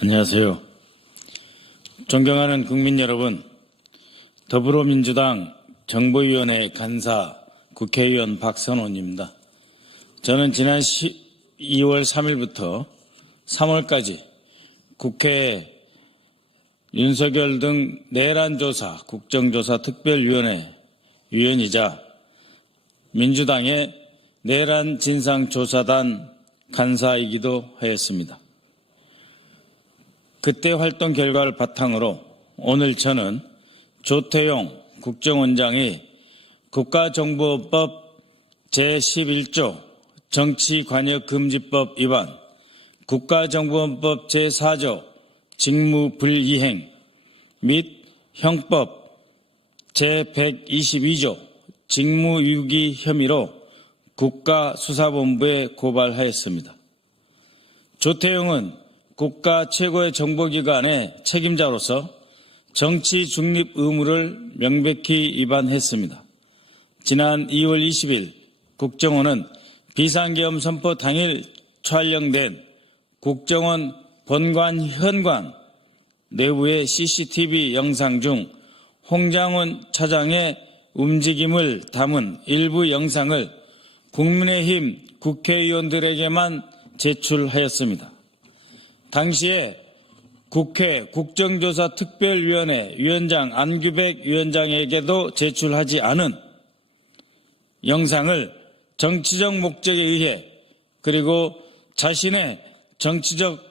안녕하세요. 존경하는 국민 여러분, 더불어민주당 정보위원회 간사 국회의원 박선원입니다. 저는 지난 2월 3일부터 3월까지 국회 윤석열 등 내란조사 국정조사 특별위원회 위원이자 민주당의 내란 진상조사단 간사이기도 하였습니다. 그때 활동 결과를 바탕으로 오늘 저는 조태용 국정원장이 국가정보법 제11조 정치관여금지법 위반, 국가정보원법 제4조 직무불이행 및 형법 제122조 직무유기 혐의로 국가수사본부에 고발하였습니다. 조태용은 국가 최고의 정보기관의 책임자로서 정치 중립 의무를 명백히 위반했습니다. 지난 2월 20일 국정원은 비상계엄 선포 당일 촬영된 국정원 본관 현관 내부의 CCTV 영상 중 홍장훈 차장의 움직임을 담은 일부 영상을 국민의힘 국회의원들에게만 제출하였습니다. 당시에 국회 국정조사특별위원회 위원장 안규백 위원장에게도 제출하지 않은 영상을 정치적 목적에 의해 그리고 자신의 정치적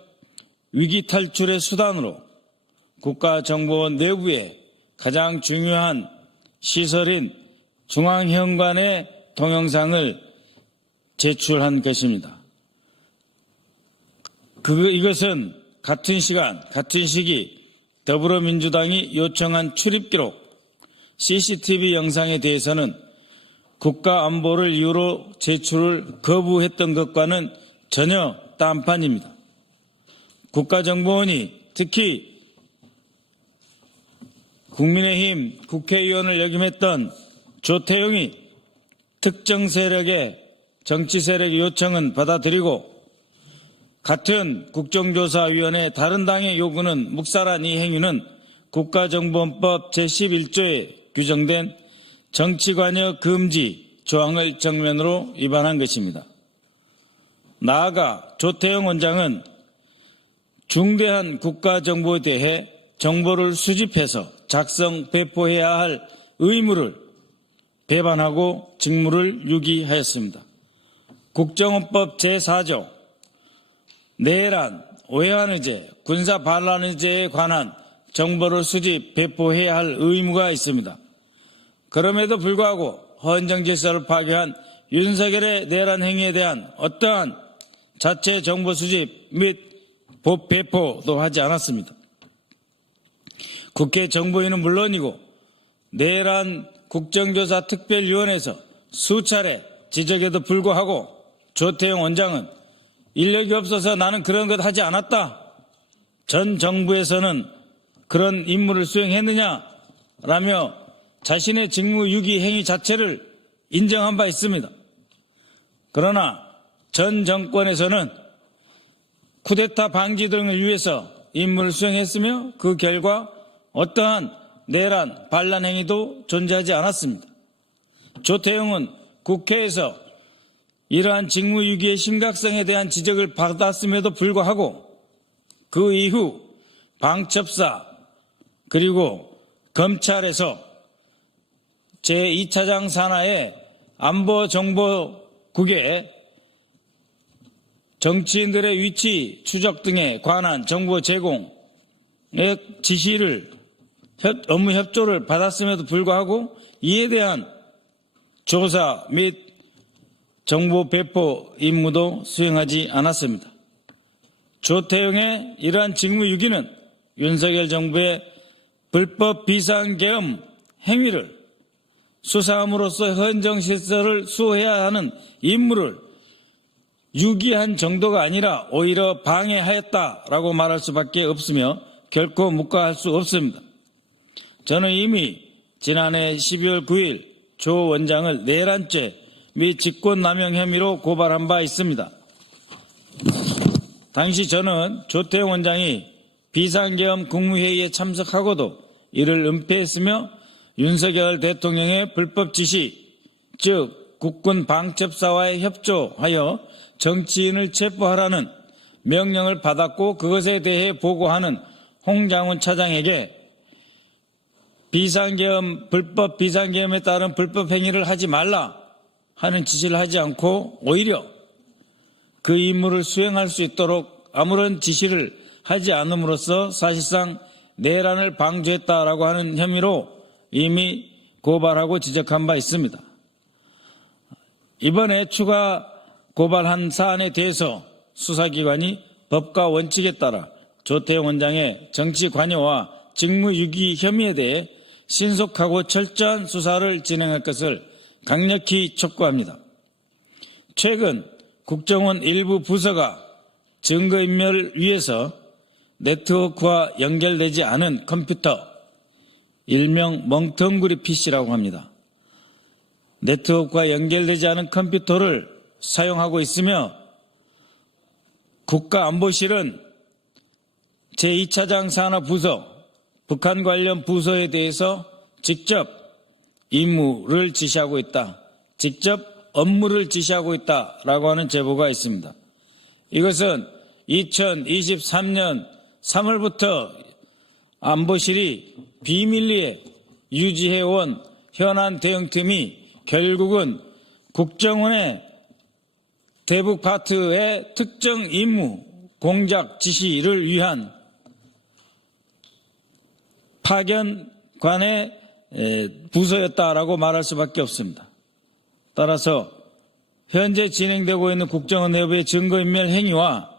위기 탈출의 수단으로 국가정보원 내부의 가장 중요한 시설인 중앙현관의 동영상을 제출한 것입니다. 이것은 같은 시간, 같은 시기 더불어민주당이 요청한 출입기록 CCTV 영상에 대해서는 국가안보를 이유로 제출을 거부했던 것과는 전혀 딴판입니다. 국가정보원이 특히 국민의힘 국회의원을 역임했던 조태용이 특정 세력의 정치 세력의 요청은 받아들이고 같은 국정조사위원회 다른 당의 요구는 묵살한 이 행위는 국가정보원법 제11조에 규정된 정치관여 금지 조항을 정면으로 위반한 것입니다. 나아가 조태용 원장은 중대한 국가정보에 대해 정보를 수집해서 작성, 배포해야 할 의무를 배반하고 직무를 유기하였습니다. 국정원법 제4조 내란, 오해한의제, 군사반란의제에 관한 정보를 수집, 배포해야 할 의무가 있습니다. 그럼에도 불구하고 헌정 질서를 파괴한 윤석열의 내란 행위에 대한 어떠한 자체 정보 수집 및 배포도 하지 않았습니다. 국회 정보위는 물론이고 내란 국정조사 특별위원회에서 수차례 지적에도 불구하고 조태용 원장은 인력이 없어서 나는 그런 것 하지 않았다. 전 정부에서는 그런 임무를 수행했느냐라며 자신의 직무유기 행위 자체를 인정한 바 있습니다. 그러나 전 정권에서는 쿠데타 방지 등을 위해서 임무를 수행했으며 그 결과 어떠한 내란, 반란 행위도 존재하지 않았습니다. 조태용은 국회에서 이러한 직무유기의 심각성에 대한 지적을 받았음에도 불구하고 그 이후 방첩사 그리고 검찰에서 제2차장 산하의 안보정보국에 정치인들의 위치 추적 등에 관한 정보 제공의 지시를 업무 협조를 받았음에도 불구하고 이에 대한 조사 및 정보 배포 임무도 수행하지 않았습니다. 조태용의 이러한 직무유기는 윤석열 정부의 불법 비상계엄 행위를 수사함으로써 헌정질서를 수호해야 하는 임무를 유기한 정도가 아니라 오히려 방해하였다라고 말할 수밖에 없으며 결코 묵과할 수 없습니다. 저는 이미 지난해 12월 9일 조 원장을 내란죄 및 직권남용 혐의로 고발한 바 있습니다. 당시 저는 조태용 원장이 비상계엄 국무회의에 참석하고도 이를 은폐했으며 윤석열 대통령의 불법 지시, 즉 국군 방첩사와의 협조하여 정치인을 체포하라는 명령을 받았고 그것에 대해 보고하는 홍장훈 차장에게 불법 비상계엄에 따른 불법 행위를 하지 말라 하는 지시를 하지 않고 오히려 그 임무를 수행할 수 있도록 아무런 지시를 하지 않음으로써 사실상 내란을 방조했다라고 하는 혐의로 이미 고발하고 지적한 바 있습니다. 이번에 추가 고발한 사안에 대해서 수사기관이 법과 원칙에 따라 조태용 원장의 정치 관여와 직무유기 혐의에 대해 신속하고 철저한 수사를 진행할 것을 강력히 촉구합니다. 최근 국정원 일부 부서가 증거인멸을 위해서 네트워크와 연결되지 않은 컴퓨터, 일명 멍텅구리 PC라고 합니다. 네트워크와 연결되지 않은 컴퓨터를 사용하고 있으며 국가안보실은 제2차장 산하부서, 북한 관련 부서에 대해서 직접 임무를 지시하고 있다. 직접 업무를 지시하고 있다라고 하는 제보가 있습니다. 이것은 2023년 3월부터 안보실이 비밀리에 유지해온 현안 대응팀이 결국은 국정원의 대북 파트의 특정 임무 공작 지시를 위한 파견관의 부서였다라고 말할 수밖에 없습니다. 따라서 현재 진행되고 있는 국정원 내부의 증거인멸 행위와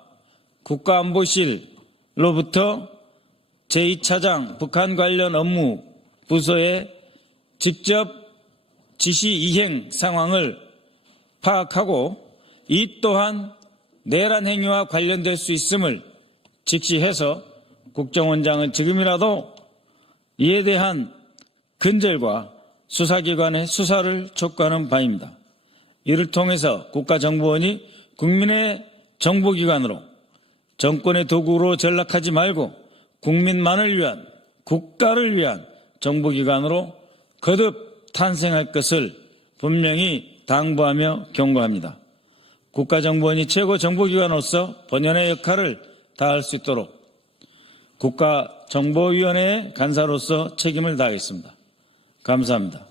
국가안보실로부터 제2차장 북한 관련 업무 부서의 직접 지시 이행 상황을 파악하고 이 또한 내란 행위와 관련될 수 있음을 직시해서 국정원장은 지금이라도 이에 대한 근절과 수사기관의 수사를 촉구하는 바입니다. 이를 통해서 국가정보원이 국민의 정보기관으로 정권의 도구로 전락하지 말고 국민만을 위한 국가를 위한 정보기관으로 거듭 탄생할 것을 분명히 당부하며 경고합니다. 국가정보원이 최고 정보기관으로서 본연의 역할을 다할 수 있도록 국가정보위원회의 간사로서 책임을 다하겠습니다. 감사합니다.